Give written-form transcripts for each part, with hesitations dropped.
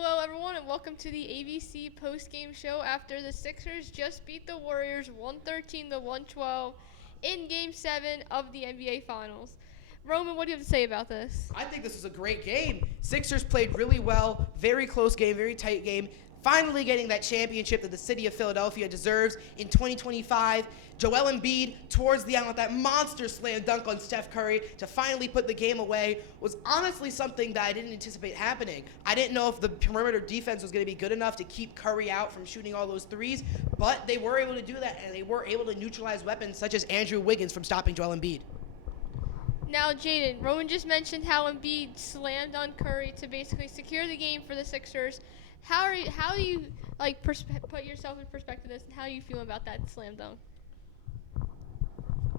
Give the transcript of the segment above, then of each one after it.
Hello, everyone, and welcome to the ABC post-game show after the Sixers just beat the Warriors 113 to 112 in Game 7 of the NBA Finals. Roman, what do you have to say about this? I think this was a great game. Sixers played really well, very close game, very tight game. Finally getting that championship that the city of Philadelphia deserves in 2025. Joel Embiid towards the end with that monster slam dunk on Steph Curry to finally put the game away was honestly something that I didn't anticipate happening. I didn't know if the perimeter defense was going to be good enough to keep Curry out from shooting all those threes, but they were able to do that, and they were able to neutralize weapons such as Andrew Wiggins from stopping Joel Embiid. Now, Jaden, Roman just mentioned how Embiid slammed on Curry to basically secure the game for the Sixers. How do you put yourself in perspective of this, and how do you feel about that slam dunk?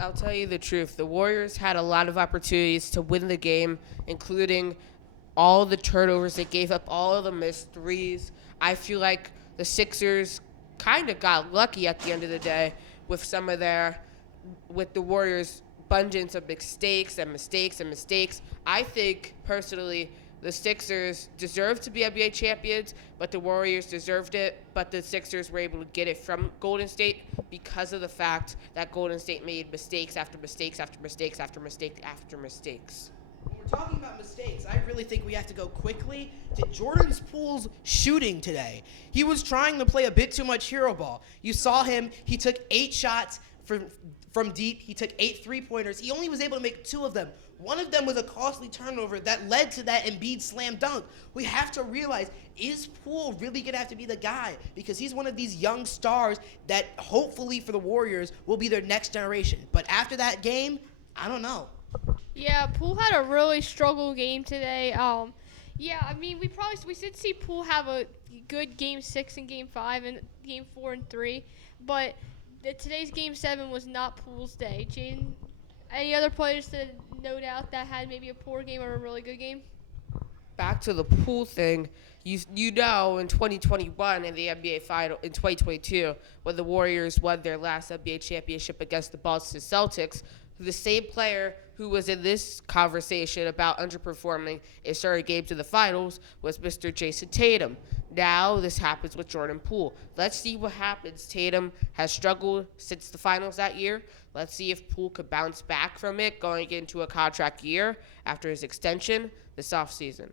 I'll tell you the truth. The Warriors had a lot of opportunities to win the game, including all the turnovers. They gave up all of the missed threes. I feel like the Sixers kind of got lucky at the end of the day with with the Warriors' abundance of mistakes and mistakes and mistakes. I think, personally, the Sixers deserved to be NBA champions, but the Warriors deserved it. But the Sixers were able to get it from Golden State because of the fact that Golden State made mistakes after mistakes after mistakes after mistake after mistakes. When we're talking about mistakes, I really think we have to go quickly to Jordan Poole's shooting today. He was trying to play a bit too much hero ball. You saw him. He took 8 shots from deep. He took 8 3-pointers. He only was able to make 2 of them. One of them was a costly turnover that led to that Embiid slam dunk. We have to realize, is Poole really going to have to be the guy? Because he's one of these young stars that hopefully for the Warriors will be their next generation. But after that game, I don't know. Yeah, Poole had a really struggle game today. We did see Poole have a good Game 6 and Game 5 and Game 4 and 3, but today's Game 7 was not Poole's day. Jaden, any other players to note out that had maybe a poor game or a really good game? Back to the Poole thing, you know, in 2021 in the NBA final, in 2022, when the Warriors won their last NBA championship against the Boston Celtics, the same player who was in this conversation about underperforming in certain games in the finals was Mr. Jason Tatum. Now this happens with Jordan Poole. Let's see what happens. Tatum has struggled since the finals that year. Let's see if Poole could bounce back from it going into a contract year after his extension this offseason.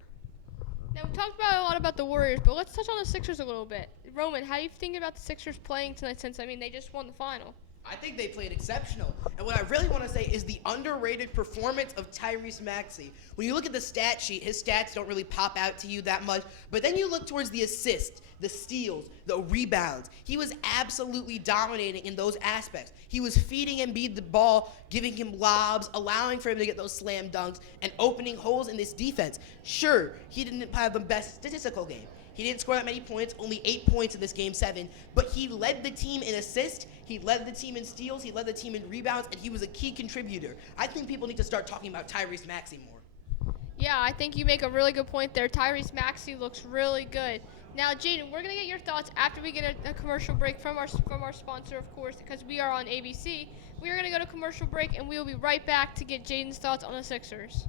Now, we talked a lot about the Warriors, but let's touch on the Sixers a little bit. Roman, how do you think about the Sixers playing tonight since, they just won the final? I think they played exceptional. And what I really want to say is the underrated performance of Tyrese Maxey. When you look at the stat sheet, his stats don't really pop out to you that much. But then you look towards the assists, the steals, the rebounds. He was absolutely dominating in those aspects. He was feeding Embiid the ball, giving him lobs, allowing for him to get those slam dunks, and opening holes in this defense. Sure, he didn't have the best statistical game. He didn't score that many points, only 8 points in this Game 7, but he led the team in assists, he led the team in steals, he led the team in rebounds, and he was a key contributor. I think people need to start talking about Tyrese Maxey more. Yeah, I think you make a really good point there. Tyrese Maxey looks really good. Now, Jaden, we're going to get your thoughts after we get a commercial break from our sponsor, of course, because we are on ABC. We are going to go to commercial break, and we will be right back to get Jaden's thoughts on the Sixers.